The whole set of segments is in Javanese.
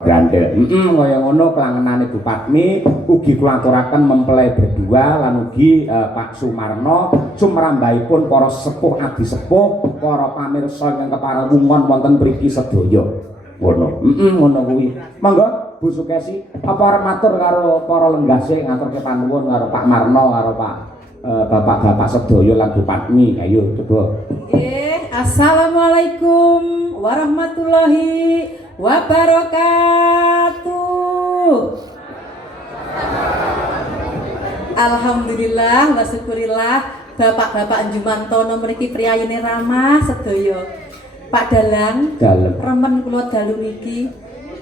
Gandel, kaya ngono kelangenane Bu Padmi ugi kula aturaken mempelai berdua lan ugi Pak Sumarno sumrambahipun para sepuh adi sepuh para pamirsa ingkang keparengungan wonten mriki sedaya. Ngono. Ngono kuwi. Monggo Bu Sukesi apa arep matur karo para lenggah sing ngaturke panuwun karo Pak Marno karo Pak bapak-bapak sedaya lan Bu Padmi. Ayo coba. Nggih, assalamualaikum warahmatullahi wabarakatuh. Alhamdulillah wa syukurillah bapak-bapak Jumantono mriki priyayine ramah sedaya. Pak Dalang, remen kula dalu niki.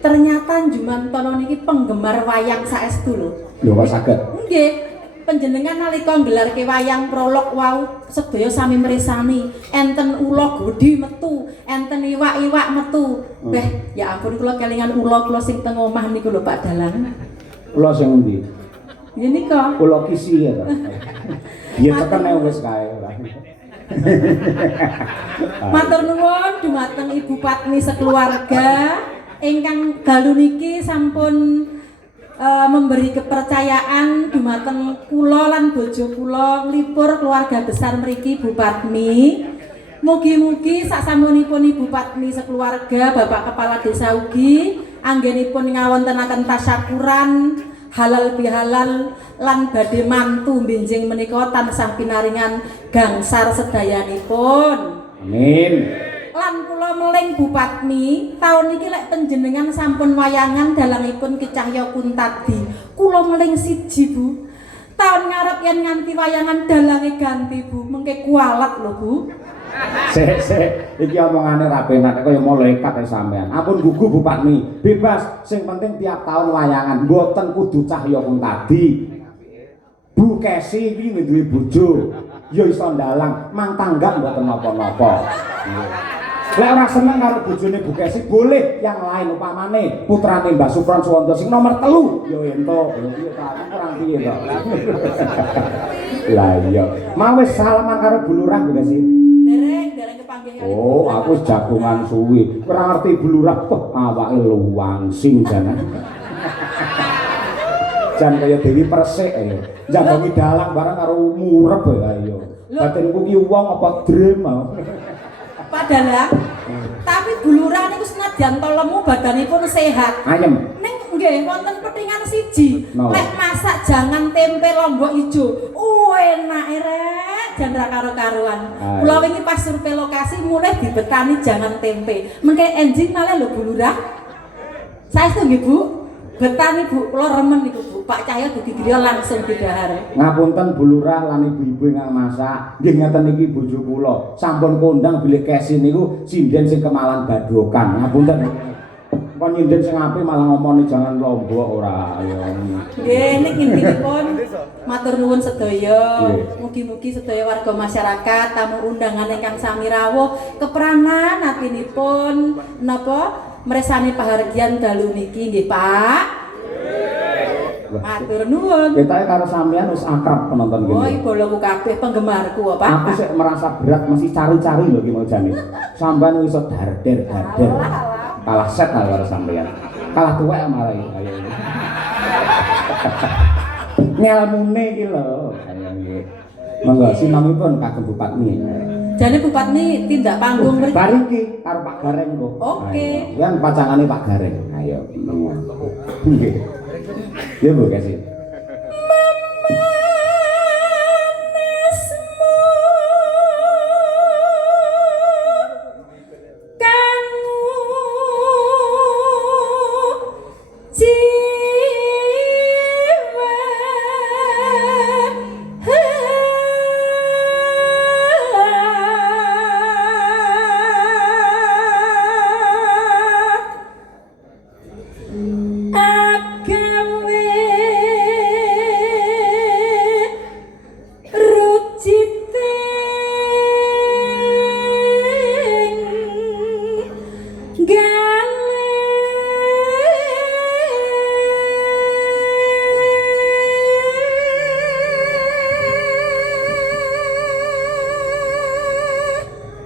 Ternyata Jumantono niki penggemar wayang saestu lho. Lho kok saged? Nggih. Panjenengan nalika nggelarke wayang prolog wau sedaya sami mresani enten ula godhi metu enten iwak-iwak metu ya ampun kula kelingan ula kula sing teng omah niku lho Pak Dalang. Ula sing endi? Ya nika Ula kisi ya to. Ya tekene wis kae ora. Matur nuwun dumateng Ibu Padmi sekeluarga ingkang dalu niki sampun memberi kepercayaan dumateng kula lan bojo kula nglipur keluarga besar mriki Bu Padmi. Mugi-mugi saksampunipun Ibu Padmi sekeluarga Bapak Kepala Desa ugi anggenipun ngawontenaken tasyakuran halal bihalal lan badhe mantu benjing menika tansah pinaringan gangsar sedayanipun. Amin. Lan kula meling Bu Padmi, taun niki lek panjenengan sampun wayangan dalangipun Ki Cahya Kuntadi. Kula meling siji Bu. Taun ngarep yen nganti wayangan dalange ganti Bu, mengke kualat lho Bu. Sik, iki omongane ra penak kaya malaikat sampean. Ampun gugu Bu Padmi, bebas. Sing penting tiap tahun wayangan, mboten kudu Cahya Kuntadi. Bu Kesi iki duwe bojo, ya iso ndalang, mang tanggap mboten napa-napa. Lek ora seneng karo bojone Bu Kesi boleh yang lain upamane putrane Mbah Supron Suwanto sing nomor 3 ya ento. Piye ta? Kurang piye to? Lah iya. Mau wis salaman karo Bu Lurah Bu Kesi? Dereng kepanggih kali. Oh, aku jagungan suwi. Ora ngerti Bu Lurah kok awake luwangsing jan. Jan kaya Dewi Persik ya. Jangongi dalang bareng karo murep ya iya. Batinku ki wong apa drem mau. Pak Dalang, tapi bulurane niku senadyan to lemu badanipun sehat. Ayem. Ning nggih wonten pethingan siji. No. Lek masak jangan tempe lombok ijo. Enake rek jan ra karo-karuan. Kula wingi pas survei lokasi mulai dibetani jangan tempe. Mengke enjing malah lho bulurah. Saestu nggih Bu. Betani Bu, kula remen niku Bu. Pak Cahya dugi griya langsung didhahar. Ngapunten Bu Lurah lan ibu-ibu ingkang masak. Nggih ngeten iki bojo kula. Sampun kondang bilih Kesi niku sinden sing kemalan badokan. Ngapunten. Kon nyinden sing apik malah ngomongin jangan lombok ora ya. Nggih, nek intinipun matur nuwun sedaya. Mugi-mugi sedaya warga masyarakat tamu undangan ingkang sami rawuh kepranan atinipun napa mresani pahargyan dalu niki nggih Pak. Matur nuwun. Ketoke karo sampean wis akrab penonton kene. Oh, boloku kabeh penggemarku kok Pak. Aku sik merasa berat masih cari-cari lho ki mau jane. Sampean iso darder-darder. Kalah set karo sampean. Kalah tuwek marai. Ayo. Ngelmune iki lho. Ayo nggih. Monggo sinamipun kagem Bu Padmi. Jane Bu Padmi tindak panggung mriki. Bar iki karo Pak Gareng kok. Oke. Yang pacangane Pak Gareng. Ayo. Nggih. Ya Bu kasih.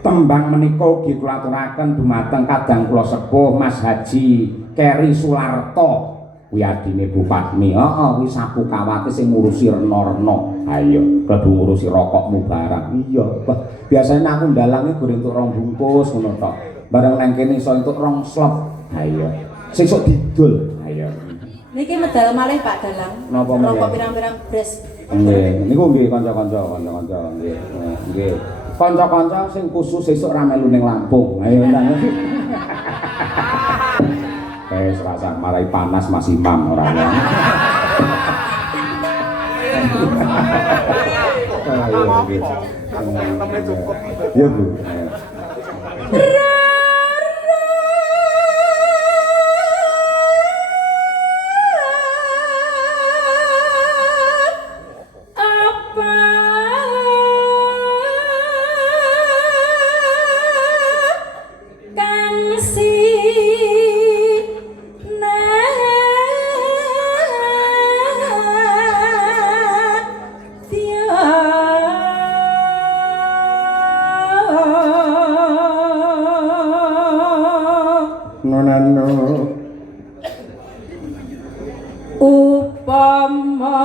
Tembang menika ugi kula aturaken dumateng kadang kula sepuh Mas Haji Keri Sularto kuwi adine Bu Padmi. Heeh, kuwi sapu kawate sing ngurusi rena-rena. Ayo, klebu ngurusi rokokmu barang. Iya, biasane aku ndalange goreng entuk 2 bungkus ngono tok. Bareng nang kene iso entuk 2 slop. Ayo. Sesuk didol. Ayo. Niki medal malih Pak Dalang. Napa malih? Rokok pirang-pirang bres. Nggih, niku nggih kanca-kanca, nggih. Nggih. Kanca-kanca sing khusus sesuk ra melu ning Lampung. Ayo ndang. Serasa marai panas Mas Imam orangnya. Ya Bu. Upama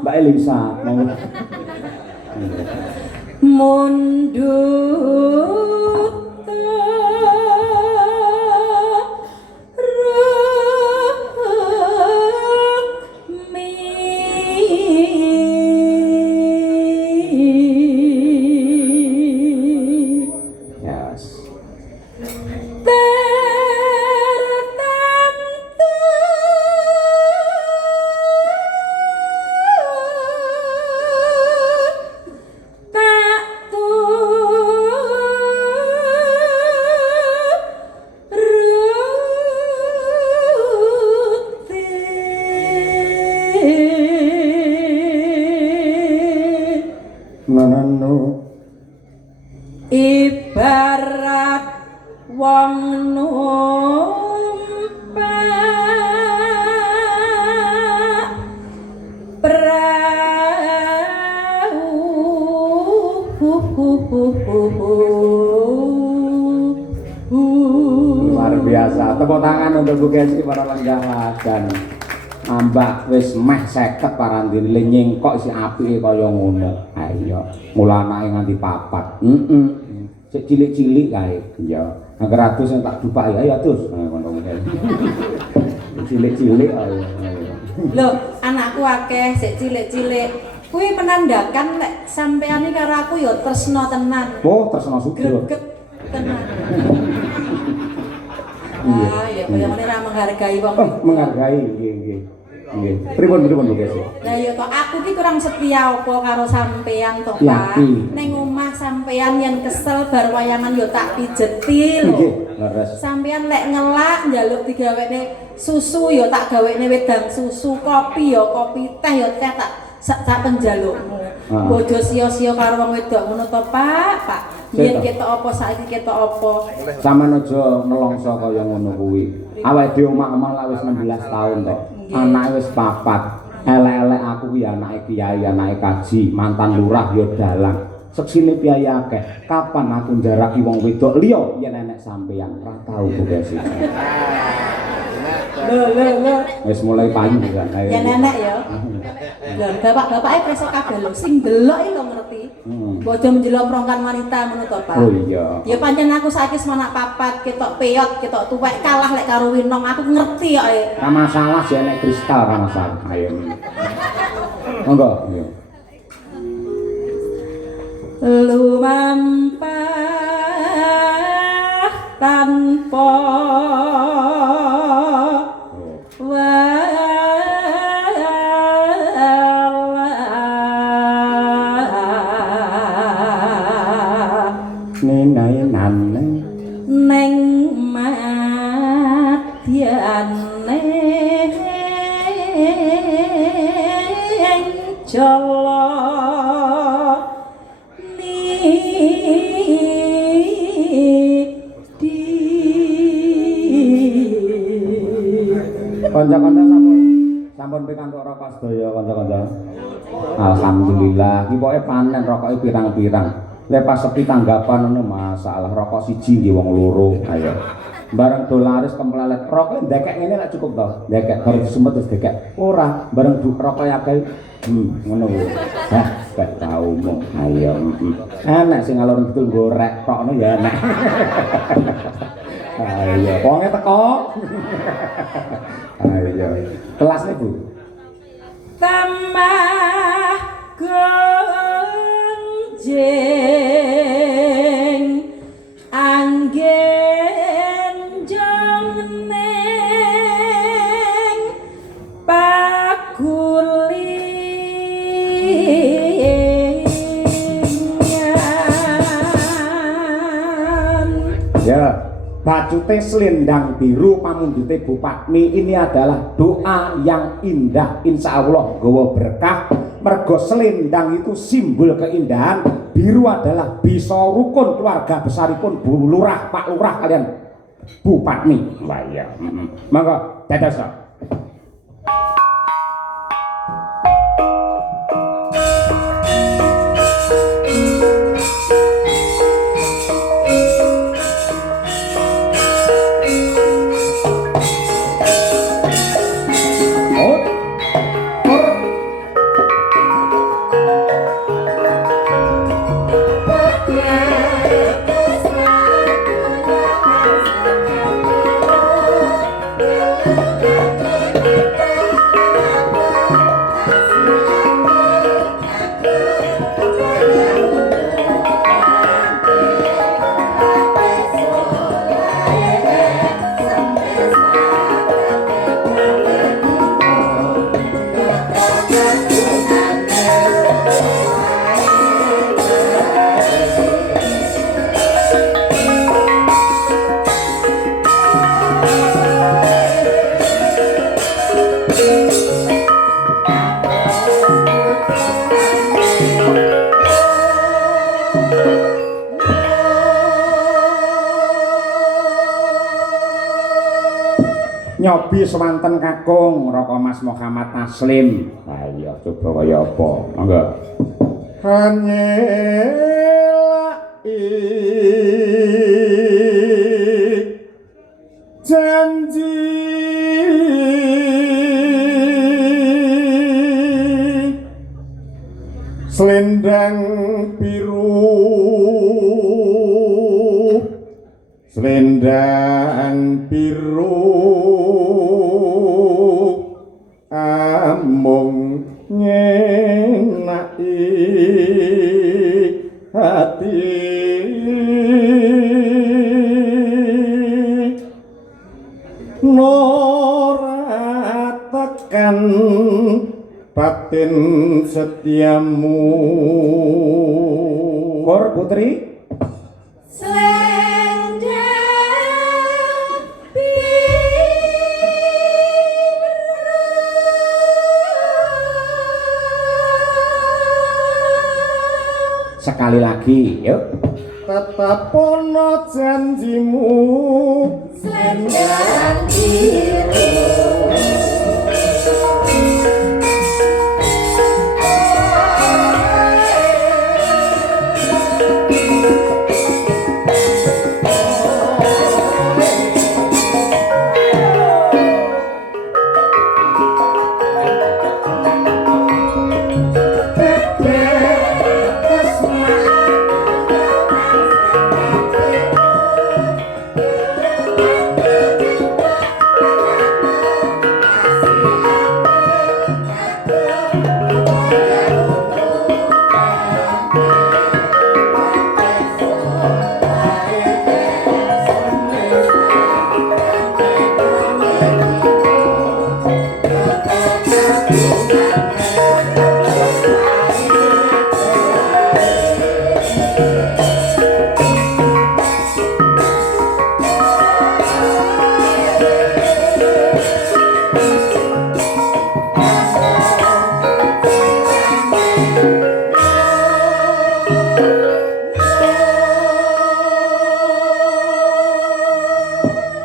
Mbak Elisa mundut ibarat wong numpak luar biasa. Tepuk tangan untuk Bu Kesi para lenggah dan ambak wis meh 50 parandene nyengkok isi apike kaya ngono. Ayo, mula anake nganti 4. Sik cilik-cilik kae. Ya, angger adus sing tak dupak ya, ayo adus. Ngono kae. Cilik-cilik ayo. Lho, anakku akeh sik cilik-cilik. Kuwi menandakan nek sampeyan iki karo aku ya tresna tenan. Oh, tresna sugih. Greget tenan. Ah, ya kaya ngene ra menghargai wong. Oh, menghargai nggih nggih. Nggih. Pripun Bu Kesi? Lah ya to aku ki kurang setia apa karo sampeyan to, Pak. Ning omah sampeyan yen kesel bar wayangan ya tak pijeti lho. Nggih, leres. Sampeyan lek ngelak njaluk digawekne susu ya tak gawekne wedang susu, kopi ya kopi, teh ya teh tak penjalukmu. Bojo sia-sia karo wong wedok ngono to, Pak. Pak. Yen ketok apa saiki ketok apa? Sampeyan aja nelongso kaya ngono kuwi. Awake dhewe omah-omah lah wis 16 taun to. Anake wis 4. Elek-elek aku kuwi anake kiai, anake kaji, mantan lurah ya dalang. Seksine piye akeh. Kapan aku njaraki wong wedok liya yen enek sampeyan? Ora tau Bu Kesi. Lho. Wis mulai payu kan. Ya nenek ya. Lho, bapak-bapake preso kabeh lho, sing delok iki lho ngerti. Bojo menjelok prongkan wanita ngono to, Pak. Oh iya. Ya pancen aku saiki semenak papat, ketok peyot, ketok tuwek kalah lek karo Winong, aku ngerti kok. Ora masalah sih nek kristal ora masalah. Ayo. Monggo, iya. Lumampah tanpa neng madyane jala Kanca-kanca sampun pikantuk rokok sedaya kanca-kanca. Alhamdulillah, iki pokoke panen rokoke pirang-pirang. Lepas sepi tanggapan ngono masalah rokok siji nggih wong loro. Ayo. Bareng dolaris kemplelet rokok ndekek ngene lek cukup to. Ndekek baru disempet terus ndekek. Ora, bareng rokok akeh. Ngono kuwi. Hah, gak tau mong. Ayo. Enak sing ngalor ngidul gorek tokno ya enak. Ayo, wonge teko. Ayo. Kelasne, Bu. Tamah gonjeng anggen joneng pagulingan. Ya. Bacute selendang biru pamundhute Bu Patmi ini adalah doa yang indah insya Allah gawa berkah mergo selendang itu simbol keindahan biru adalah bisa rukun keluarga besaripun Bu Lurah Pak Lurah kalian Bu Patmi. Wah iya monggo dados. Nyobi semanten kakung Raka Mas Muhammad Taslim. Ayo coba kaya apa? Monggo. Janji selendang biru amung nyenaki hati nora tekan batin setiamu. Kor Putri sekali lagi, yuk. Tetap ono janjimu, selendang biru.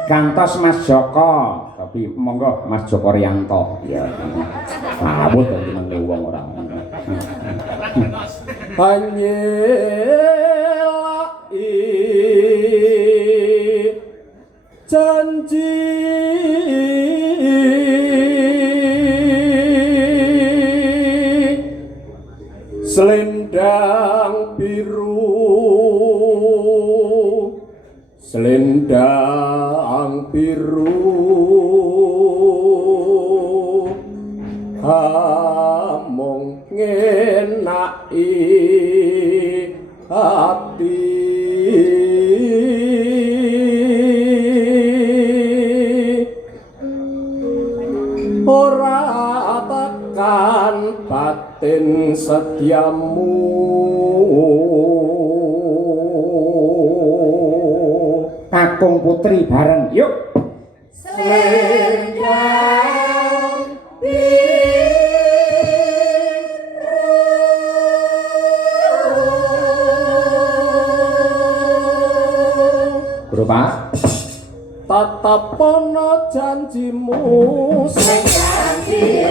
Kantos Mas Joko, tapi monggo Mas Joko Rianto. Ya. Awut dadi nang wong ora. Panjenengan janji selendang biru amung ngenaki hati ora tekan batin setiamu kakung putri bareng yuk Selendang Guru Pak tatapono janjimu sing janji